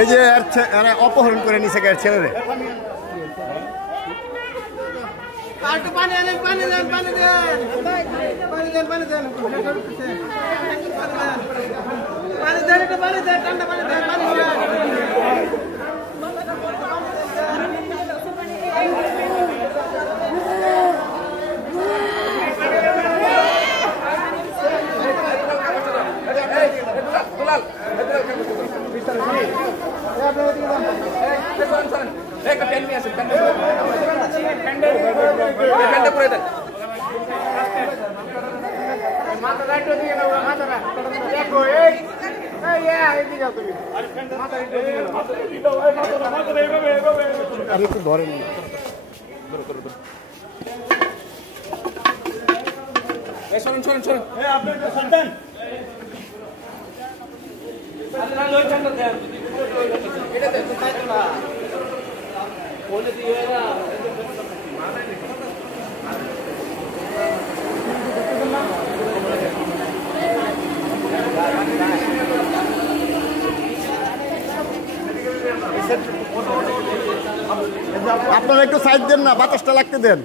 এই যে এরা অপহরণ করে নিছে এর ছেলেরে। আপনারা একটু সাইড দেন না, বাতাসটা লাগতে দেন।